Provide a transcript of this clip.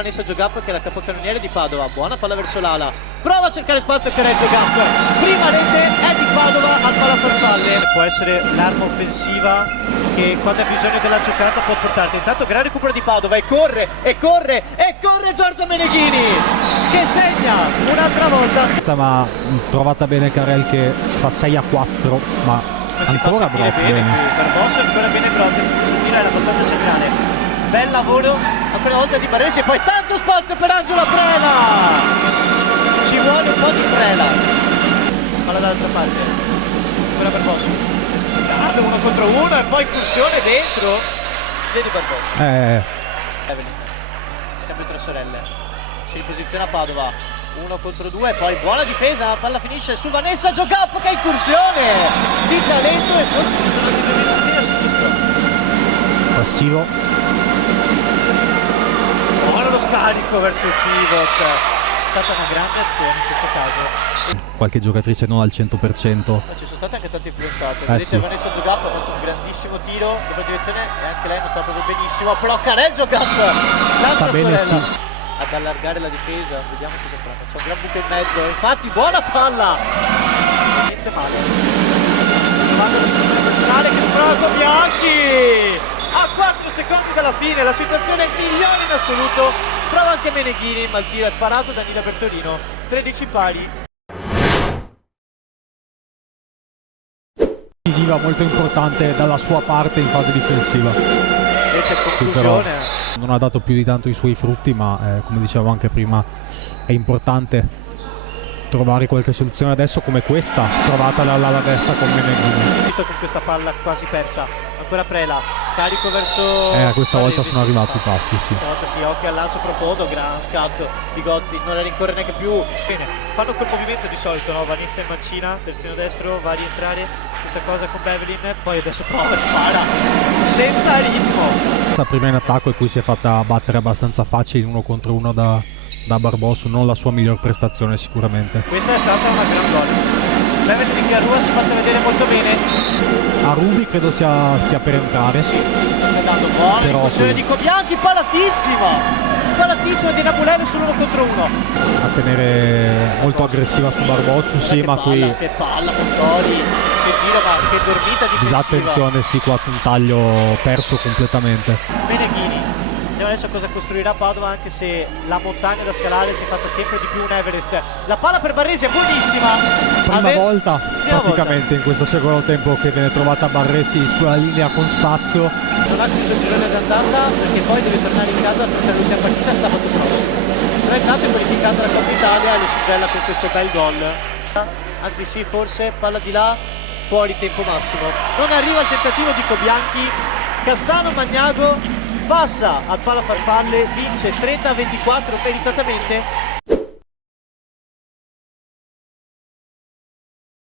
Vanessa Giogap che è la capocannoniere di Padova, buona palla verso l'ala, prova a cercare spazio per Reggio Gap, prima rete è di Padova al palla farfalle. Può essere l'arma offensiva che quando hai bisogno della giocata può portarti. Intanto gran recupero di Padova e corre Giorgia Meneghini che segna un'altra volta. Ma trovata bene Carel che si fa 6-4, ma si fa sentire bene qui, Barbosa ancora bene Brotes, il tiro era abbastanza centrale, bel lavoro ancora una volta di Baresi e poi tanto spazio per Angela Prela, ci vuole un po' di Prela, palla dall'altra parte, ancora Barbosa, uno contro uno e poi incursione dentro, vedi Barbosa, scambio tra sorelle, si riposiziona Padova, 1 contro 2, poi buona difesa, la palla finisce su Vanessa Giogap, che incursione di talento e forse ci sono anche 2 minuti a sinistro. Passivo. Buono lo scarico verso il pivot, è stata una grande azione in questo caso. Qualche giocatrice non al 100%. Ma ci sono state anche tante influenzate, vedete sì. Vanessa Giogap ha fatto un grandissimo tiro, in direzione e anche lei non sta proprio benissimo, però Carel Giogap, l'altra sorella. Sì. Ad allargare la difesa, vediamo cosa farà, c'è un gran buco in mezzo, infatti buona palla, niente male, trovando la soluzione personale che sprova Bianchi, a 4 secondi dalla fine, la situazione è migliore in assoluto, prova anche Meneghini, ma il tiro è parato da Nina Bertolino, 13 pari. Decisiva molto importante dalla sua parte in fase difensiva. Invece conclusione. Non ha dato più di tanto i suoi frutti, ma come dicevo anche prima è importante trovare qualche soluzione adesso come questa trovata dalla destra con Meneghini. Visto con questa palla quasi persa, ancora Prela, scarico verso... questa volta sono arrivati i passi, sì. Questa volta sì, occhio al lancio profondo, gran scatto di Gozzi, non la rincorre neanche più. Bene, fanno quel movimento di solito, no? Vanessa e Mancina, terzino destro, va a rientrare, stessa cosa con Bevelin, poi adesso prova e spara, senza ritmo. La prima in attacco e qui si è fatta battere abbastanza facile in 1 contro 1 da Barbosu, non la sua miglior prestazione sicuramente. Questa è stata una gran gol. Bevelin di Garrua si è fatta vedere molto bene. A Rubi credo stia per entrare. Sì, si sta scaldando, buona incursione di Cobianchi, palatissima di Nabulele sull'1 contro 1. A tenere molto aggressiva su Barbosu, sì, ma qui... Che palla con Tori, che gira, ma che dormita difensiva. Disattenzione, sì, qua su un taglio perso completamente. Meneghini. Vediamo adesso cosa costruirà Padova, anche se la montagna da scalare si è fatta sempre di più un Everest. La palla per Barresi è buonissima. Prima volta praticamente in questo secondo tempo che viene trovata Barresi sulla linea con spazio. Non ha chiuso il girone d'andata perché poi deve tornare in casa per l'ultima partita sabato prossimo. Però intanto è qualificata la Coppa Italia e lo suggella con questo bel gol. Anzi sì, forse palla di là, fuori tempo massimo. Non arriva il tentativo di Cobianchi. Cassano Magnago passa al palla farfalle, vince 30-24 meritatamente